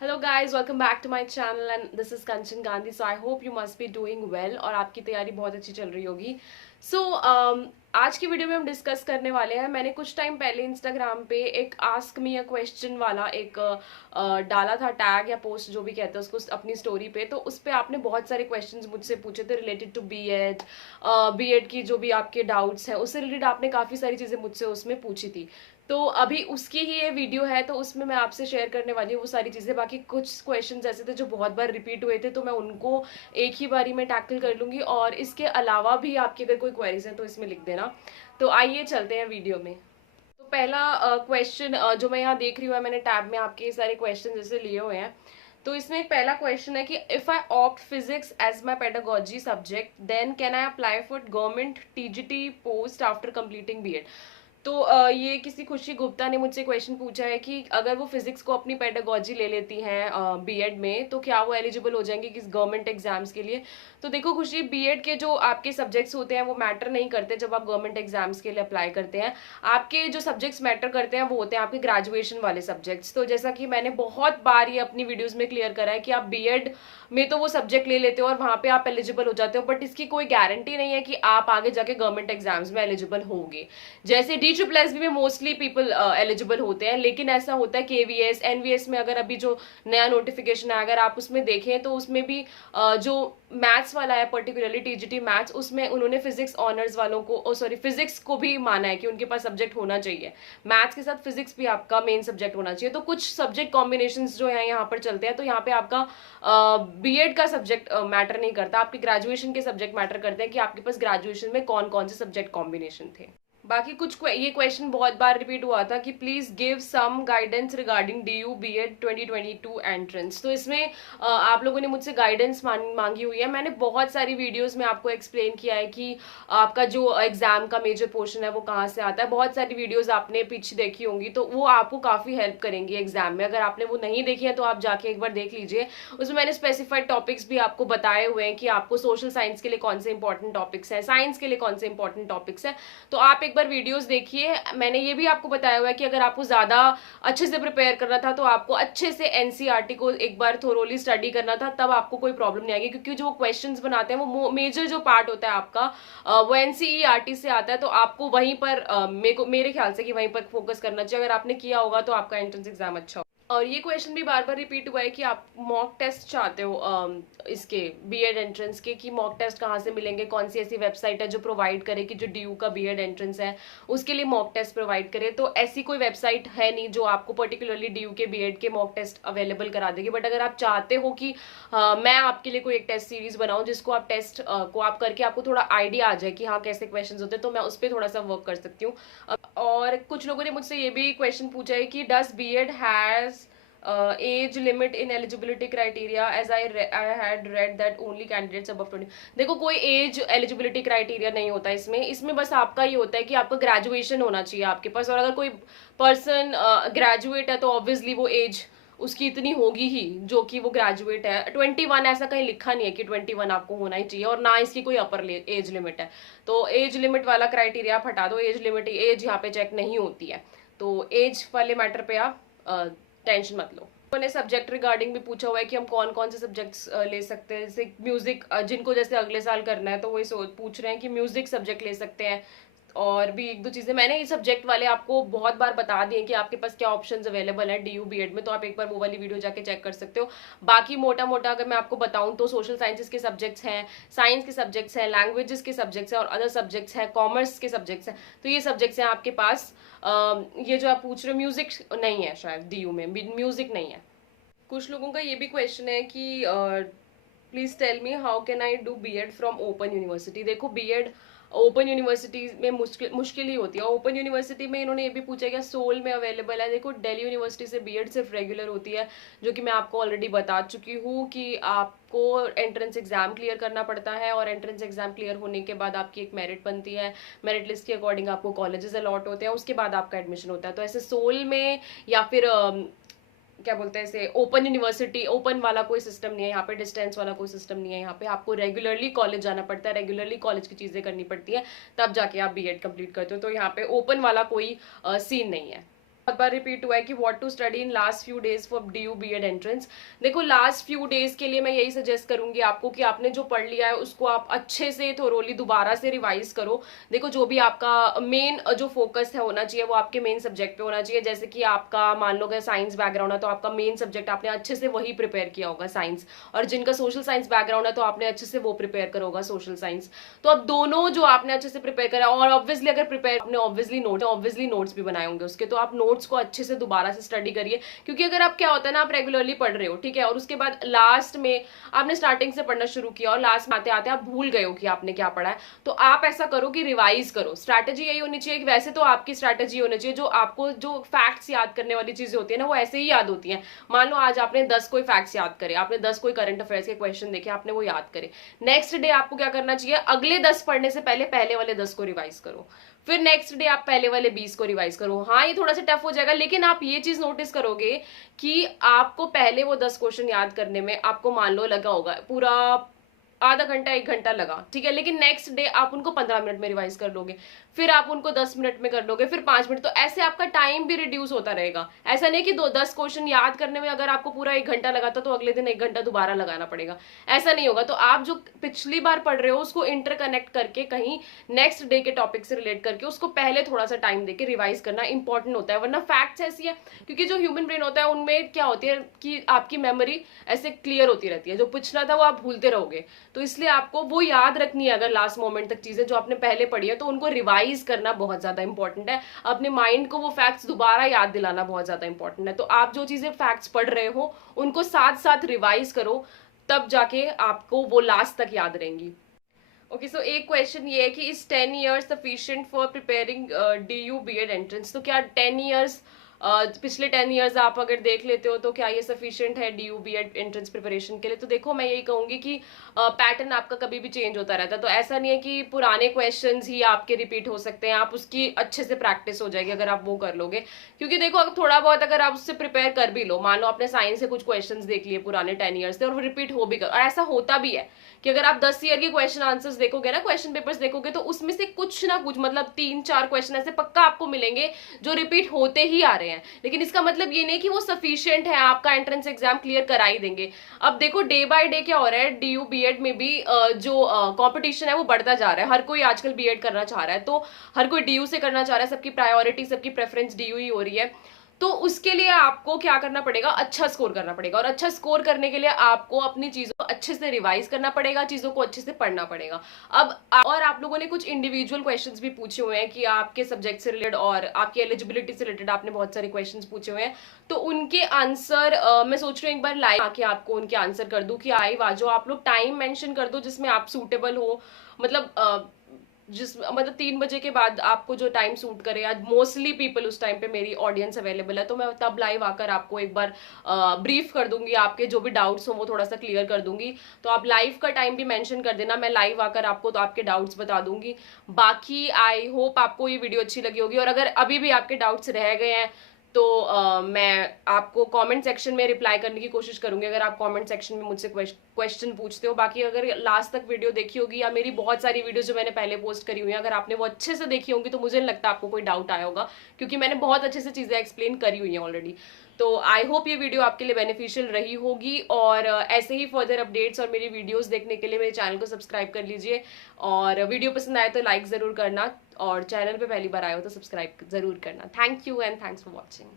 Hello guys, welcome back to my channel and this is Kanchan Gandhi. So I hope you must be doing well और आपकी तैयारी बहुत अच्छी चल रही होगी. So आज की वीडियो में हम डिस्कस करने वाले हैं. मैंने कुछ टाइम पहले इंस्टाग्राम पे एक आस्क मी अ क्वेश्चन वाला एक डाला था टैग या पोस्ट जो भी कहते हैं उसको अपनी स्टोरी पे. तो उस पर आपने बहुत सारे क्वेश्चंस मुझसे पूछे थे रिलेटेड टू बीएड की जो भी आपके डाउट्स हैं उससे रिलेटेड आपने काफ़ी सारी चीज़ें मुझसे उसमें पूछी थी. तो अभी उसकी ही ये वीडियो है तो उसमें मैं आपसे शेयर करने वाली हूँ वो सारी चीज़ें. बाकी कुछ क्वेश्चंस ऐसे थे जो बहुत बार रिपीट हुए थे तो मैं उनको एक ही बारी में टैकल कर लूँगी. और इसके अलावा भी आपकी अगर कोई क्वेरीज हैं तो इसमें लिख देना. तो आइए चलते हैं वीडियो में. तो पहला क्वेश्चन जो मैं यहाँ देख रही हूँ मैंने टैब में आपके सारे क्वेश्चन जैसे लिए हुए हैं. तो इसमें एक पहला क्वेश्चन है कि if I opt physics as my pedagogy subject then can I apply for government TGT post after completing BEd. तो ये किसी खुशी गुप्ता ने मुझसे क्वेश्चन पूछा है कि अगर वो फिजिक्स को अपनी पेडागोजी ले लेती हैं बीएड में तो क्या वो एलिजिबल हो जाएंगे किस गवर्नमेंट एग्जाम्स के लिए. तो देखो खुशी, बीएड के जो आपके सब्जेक्ट्स होते हैं वो मैटर नहीं करते जब आप गवर्नमेंट एग्जाम्स के लिए अप्लाई करते हैं. आपके जो सब्जेक्ट्स मैटर करते हैं वो होते हैं आपके ग्रेजुएशन वाले सब्जेक्ट्स. तो जैसा कि मैंने बहुत बार ये अपनी वीडियोज में क्लियर करा है कि आप बीएड में तो वो सब्जेक्ट ले लेते हो और वहां पे आप एलिजिबल हो जाते हो, बट इसकी कोई गारंटी नहीं है कि आप आगे जाके गवर्नमेंट एग्जाम्स में एलिजिबल होंगे. जैसे DSSB में मोस्टली पीपल एलिजिबल होते हैं, लेकिन ऐसा होता है KVS NVS में अगर अभी जो नया नोटिफिकेशन है अगर आप उसमें देखें तो उसमें भी जो मैथ्स वाला है पर्टिकुलरली TGT मैथ्स उसमें उन्होंने फिजिक्स ऑनर्स वालों को फिजिक्स को भी माना है कि उनके पास सब्जेक्ट होना चाहिए. मैथ्स के साथ फिजिक्स भी आपका मेन सब्जेक्ट होना चाहिए. तो कुछ सब्जेक्ट कॉम्बिनेशन जो है यहाँ पर चलते हैं. तो यहाँ पे आपका बीएड का सब्जेक्ट मैटर नहीं करता, आपके ग्रेजुएशन के सब्जेक्ट मैटर करते हैं कि आपके पास ग्रेजुएशन में कौन कौन से सब्जेक्ट कॉम्बिनेशन थे. बाकी कुछ ये क्वेश्चन बहुत बार रिपीट हुआ था कि please give some guidance regarding DU BEd 2022 entrance. तो इसमें आप लोगों ने मुझसे गाइडेंस मांगी हुई है. मैंने बहुत सारी वीडियोस में आपको एक्सप्लेन किया है कि आपका जो एग्जाम का मेजर पोर्शन है वो कहाँ से आता है. बहुत सारी वीडियोस आपने पीछे देखी होंगी तो वो आपको काफी हेल्प करेंगी एग्जाम में. अगर आपने वो नहीं देखी है तो आप जाके एक बार देख लीजिए. उसमें मैंने स्पेसिफाइड टॉपिक्स भी आपको बताए हुए हैं कि आपको सोशल साइंस के लिए कौन से इंपॉर्टेंट टॉपिक्स हैं, साइंस के लिए कौन से इंपॉर्टेंट टॉपिक्स हैं. तो आप एक बार वीडियोस देखिए. मैंने ये भी आपको बताया हुआ है कि अगर आपको ज्यादा अच्छे से प्रिपेयर करना था तो आपको अच्छे से एनसीईआरटी को एक बार थोरोली स्टडी करना था, तब आपको कोई प्रॉब्लम नहीं आएगी. क्योंकि जो क्वेश्चंस बनाते हैं वो मेजर जो पार्ट होता है आपका वो एनसीईआरटी से आता है. तो आपको वहीं पर मेरे ख्याल से कि वहीं पर फोकस करना चाहिए. अगर आपने किया होगा तो आपका एंट्रेंस एग्जाम अच्छा. और ये क्वेश्चन भी बार बार रिपीट हुआ है कि आप मॉक टेस्ट चाहते हो इसके बीएड एंट्रेंस के, कि मॉक टेस्ट कहाँ से मिलेंगे, कौन सी ऐसी वेबसाइट है जो प्रोवाइड करे कि जो DU का बीएड एंट्रेंस है उसके लिए मॉक टेस्ट प्रोवाइड करे. तो ऐसी कोई वेबसाइट है नहीं जो आपको पर्टिकुलरली DU के बीएड के मॉक टेस्ट अवेलेबल करा देगी. बट अगर आप चाहते हो कि मैं आपके लिए कोई एक टेस्ट सीरीज बनाऊं जिसको आप टेस्ट को आप करके आपको थोड़ा आइडिया आ जाए कि हाँ कैसे क्वेश्चन होते हैं, तो मैं उस पर थोड़ा सा वर्क कर सकती हूँ. और कुछ लोगों ने मुझसे ये भी क्वेश्चन पूछा है कि does BEd has age limit in eligibility criteria as I had read that only candidates above 20. देखो कोई एज एलिजिबिलिटी क्राइटेरिया नहीं होता इसमें बस आपका ये होता है कि आपका ग्रेजुएशन होना चाहिए आपके पास. और अगर कोई पर्सन ग्रेजुएट है तो ऑब्वियसली वो एज उसकी इतनी होगी ही जो कि वो ग्रेजुएट है. 21 ऐसा कहीं लिखा नहीं है कि 21 आपको होना ही चाहिए, और ना इसकी कोई अपर एज लिमिट है. तो एज लिमिट वाला क्राइटेरिया आप हटा दो. एज यहाँ पे चेक नहीं होती है. तो एज वाले मैटर पे आप टेंशन मत लो. उन्होंने सब्जेक्ट रिगार्डिंग भी पूछा हुआ है कि हम कौन कौन से सब्जेक्ट्स ले सकते हैं. जैसे म्यूजिक जिनको जैसे अगले साल करना है तो वो पूछ रहे हैं कि म्यूजिक सब्जेक्ट ले सकते हैं. और भी एक दो चीजें मैंने ये सब्जेक्ट वाले आपको बहुत बार बता दिए कि आपके पास क्या ऑप्शंस अवेलेबल है DU BEd में, तो आप एक बार वो वाली वीडियो जाके चेक कर सकते हो. बाकी मोटा मोटा अगर मैं आपको बताऊं तो सोशल साइंसेस के सब्जेक्ट्स हैं, साइंस के सब्जेक्ट्स हैं, लैंग्वेजेस के सब्जेक्ट्स हैं और अदर सब्जेक्ट्स हैं, कॉमर्स के सब्जेक्ट्स हैं. तो ये सब्जेक्ट्स हैं आपके पास. ये जो आप पूछ रहे हो म्यूजिक नहीं है, शायद DU में म्यूजिक नहीं है. कुछ लोगों का ये भी क्वेश्चन है कि please tell me how can I do BEd from open university. देखो बीएड ओपन यूनिवर्सिटी में मुश्किल ही होती है. ओपन यूनिवर्सिटी में इन्होंने ये भी पूछा क्या सोल में अवेलेबल है. देखो दिल्ली यूनिवर्सिटी से बीएड सिर्फ रेगुलर होती है, जो कि मैं आपको ऑलरेडी बता चुकी हूँ कि आपको एंट्रेंस एग्जाम क्लियर करना पड़ता है और एंट्रेंस एग्जाम क्लियर होने के बाद आपकी एक मेरिट बनती है. मेरिट लिस्ट के अकॉर्डिंग आपको कॉलेजेस अलॉट होते हैं, उसके बाद आपका एडमिशन होता है. तो ऐसे सोल में या फिर क्या बोलते हैं इसे ओपन यूनिवर्सिटी, ओपन वाला कोई सिस्टम नहीं है यहाँ पे, डिस्टेंस वाला कोई सिस्टम नहीं है यहाँ पे. आपको रेगुलरली कॉलेज जाना पड़ता है, रेगुलरली कॉलेज की चीजें करनी पड़ती है, तब जाके आप बीएड कंप्लीट करते हो. तो यहाँ पे ओपन वाला कोई सीन नहीं है. बहुत बार रिपीट हुआ है कि what to study in last few days for DU B.Ed entrance. देखो लास्ट फ्यू डेज के लिए मैं यही सजेस्ट करूंगी आपको कि आपने जो पढ़ लिया है उसको आप अच्छे से थोरोली दोबारा से रिवाइज करो। देखो जो भी आपका मेन जो फोकस है होना चाहिए वो आपके मेन सब्जेक्ट पे होना चाहिए। जैसे कि आपका मान लो अगर साइंस बैकग्राउंड है तो आपका मेन सब्जेक्ट आपने अच्छे से वही प्रिपेयर किया होगा साइंस, और जिनका सोशल साइंस बैकग्राउंड है तो आपने अच्छे से वो प्रिपेयर करा होगा सोशल साइंस। तो अब दोनों जो आपने अच्छे से प्रिपेयर करा, और ऑब्वियसली अगर प्रिपेयर आपने ऑब्वियसली नोट्स भी बनाए होंगे उसके, तो आप नोट्स को अच्छे से दोबारा से स्टडी करिए। क्योंकि अगर आप क्या होता है ना, आप रेगुलरली पढ़ रहे हो, ठीक है, और उसके बाद लास्ट में आपने स्टार्टिंग से पढ़ना शुरू किया और लास्ट में आते आते आप भूल गए हो कि आपने क्या पढ़ा है, तो आप ऐसा करो कि रिवाइज करो। स्ट्रैटेजी यही होनी चाहिए कि वैसे तो आपकी स्ट्रैटेजी होनी चाहिए, जो आपको जो फैक्ट्स याद करने वाली चीजें होती है ना वो ऐसे ही याद होती हैं। मान लो आज आपने 10 कोई फैक्ट्स याद करे, आपने 10 कोई करंट अफेयर्स के क्वेश्चन देखे, आपने वो याद करे, नेक्स्ट डे आपको क्या करना चाहिए, अगले 10 पढ़ने से पहले पहले वाले 10 को रिवाइज करो, फिर नेक्स्ट डे आप पहले वाले 20 को रिवाइज करो। हाँ ये थोड़ा सा टफ हो जाएगा, लेकिन आप ये चीज नोटिस करोगे कि आपको पहले वो 10 क्वेश्चन याद करने में आपको मान लो लगा होगा पूरा आधा घंटा 1 घंटा लगा, ठीक है, लेकिन नेक्स्ट डे आप उनको 15 मिनट में रिवाइज कर लोगे, फिर आप उनको 10 मिनट में कर लोगे, फिर 5 मिनट, तो ऐसे आपका टाइम भी रिड्यूस होता रहेगा। ऐसा नहीं कि 10 क्वेश्चन याद करने में अगर आपको पूरा 1 घंटा लगा था तो अगले दिन 1 घंटा दोबारा लगाना पड़ेगा, ऐसा नहीं होगा। तो आप जो पिछली बार पढ़ रहे हो उसको इंटरकनेक्ट करके कहीं नेक्स्ट डे के टॉपिक से रिलेट करके उसको पहले थोड़ा सा टाइम देके रिवाइज करना इंपॉर्टेंट होता है। वरना फैक्ट्स ऐसी है, क्योंकि जो ह्यूमन ब्रेन होता है उनमें क्या होती है कि आपकी मेमोरी ऐसे क्लियर होती रहती है, जो पिछला था वो आप भूलते रहोगे, तो इसलिए आपको वो याद रखनी है अगर लास्ट मोमेंट तक चीजें जो आपने पहले पढ़ी है, तो उनको रिवाइज करना बहुत ज्यादा इंपॉर्टेंट है। अपने माइंड को वो फैक्ट्स दोबारा याद दिलाना बहुत ज्यादा इंपॉर्टेंट है। तो आप जो चीजें फैक्ट्स पढ़ रहे हो उनको साथ साथ रिवाइज करो, तब जाके आपको वो लास्ट तक याद रहेंगी। ओके सो एक क्वेश्चन ये है कि is 10 years sufficient for preparing DU B.Ed entrance. तो क्या 10 years पिछले 10 years आप अगर देख लेते हो तो क्या ये सफिशिएंट है DU B.Ed एंट्रेंस प्रिपरेशन के लिए? तो देखो मैं यही कहूंगी कि पैटर्न आपका कभी भी चेंज होता रहता है, तो ऐसा नहीं है कि पुराने क्वेश्चंस ही आपके रिपीट हो सकते हैं, आप उसकी अच्छे से प्रैक्टिस हो जाएगी अगर आप वो कर लोगे। क्योंकि देखो अगर थोड़ा बहुत अगर आप उससे प्रिपेयर कर भी लो, मान लो आपने साइंस से कुछ क्वेश्चंस देख लिए पुराने 10 years से और वो रिपीट हो भी कर, और ऐसा होता भी है कि अगर आप 10 ईयर के क्वेश्चन आंसर्स देखोगे ना, क्वेश्चन पेपर्स देखोगे, तो उसमें से कुछ ना कुछ मतलब 3-4 क्वेश्चन ऐसे पक्का आपको मिलेंगे जो रिपीट होते ही आ रहे हैं। लेकिन इसका मतलब ये नहीं कि वो सफिशिएंट है, आपका एंट्रेंस एग्जाम क्लियर करा ही देंगे। अब देखो डे बाय डे क्या हो रहा है, DU B.Ed में भी जो कंपटीशन है वो बढ़ता जा रहा है। हर कोई आजकल B.Ed करना चाह रहा है, तो हर कोई DU से करना चाह रहा है, सबकी प्रायोरिटी सबकी प्रेफरेंस DU ही हो रही है। तो उसके लिए आपको क्या करना पड़ेगा, अच्छा स्कोर करना पड़ेगा, और अच्छा स्कोर करने के लिए आपको अपनी चीजों को अच्छे से रिवाइज करना पड़ेगा, चीजों को अच्छे से पढ़ना पड़ेगा। अब और आप लोगों ने कुछ इंडिविजुअल क्वेश्चंस भी पूछे हुए हैं कि आपके सब्जेक्ट से रिलेटेड और आपकी एलिजिबिलिटी से रिलेटेड आपने बहुत सारे क्वेश्चंस पूछे हुए हैं, तो उनके आंसर मैं सोच रही हूँ एक बार लाइव आके आपको उनके आंसर कर दूं कि लाइव आ जाओ, आप लोग टाइम मेंशन कर दो जिसमें आप सूटेबल हो, मतलब जिस मतलब 3 बजे के बाद आपको जो टाइम सूट करे। आज मोस्टली पीपल उस टाइम पे मेरी ऑडियंस अवेलेबल है, तो मैं तब लाइव आकर आपको एक बार ब्रीफ कर दूंगी, आपके जो भी डाउट्स हो वो थोड़ा सा क्लियर कर दूंगी। तो आप लाइव का टाइम भी मेंशन कर देना, मैं लाइव आकर आपको तो आपके डाउट्स बता दूंगी। बाकी आई होप आपको ये वीडियो अच्छी लगी होगी, और अगर अभी भी आपके डाउट्स रह गए हैं तो मैं आपको कमेंट सेक्शन में रिप्लाई करने की कोशिश करूंगी, अगर आप कमेंट सेक्शन में मुझसे क्वेश्चन पूछते हो। बाकी अगर लास्ट तक वीडियो देखी होगी, या मेरी बहुत सारी वीडियो जो मैंने पहले पोस्ट करी हुई है अगर आपने वो अच्छे से देखी होंगी, तो मुझे नहीं लगता आपको कोई डाउट आया होगा, क्योंकि मैंने बहुत अच्छे से चीजें एक्सप्लेन करी हुई हैं ऑलरेडी। तो आई होप ये वीडियो आपके लिए बेनिफिशियल रही होगी, और ऐसे ही फर्दर अपडेट्स और मेरी वीडियोस देखने के लिए मेरे चैनल को सब्सक्राइब कर लीजिए, और वीडियो पसंद आए तो लाइक जरूर करना, और चैनल पे पहली बार आए हो तो सब्सक्राइब जरूर करना। Thank you and thanks for watching.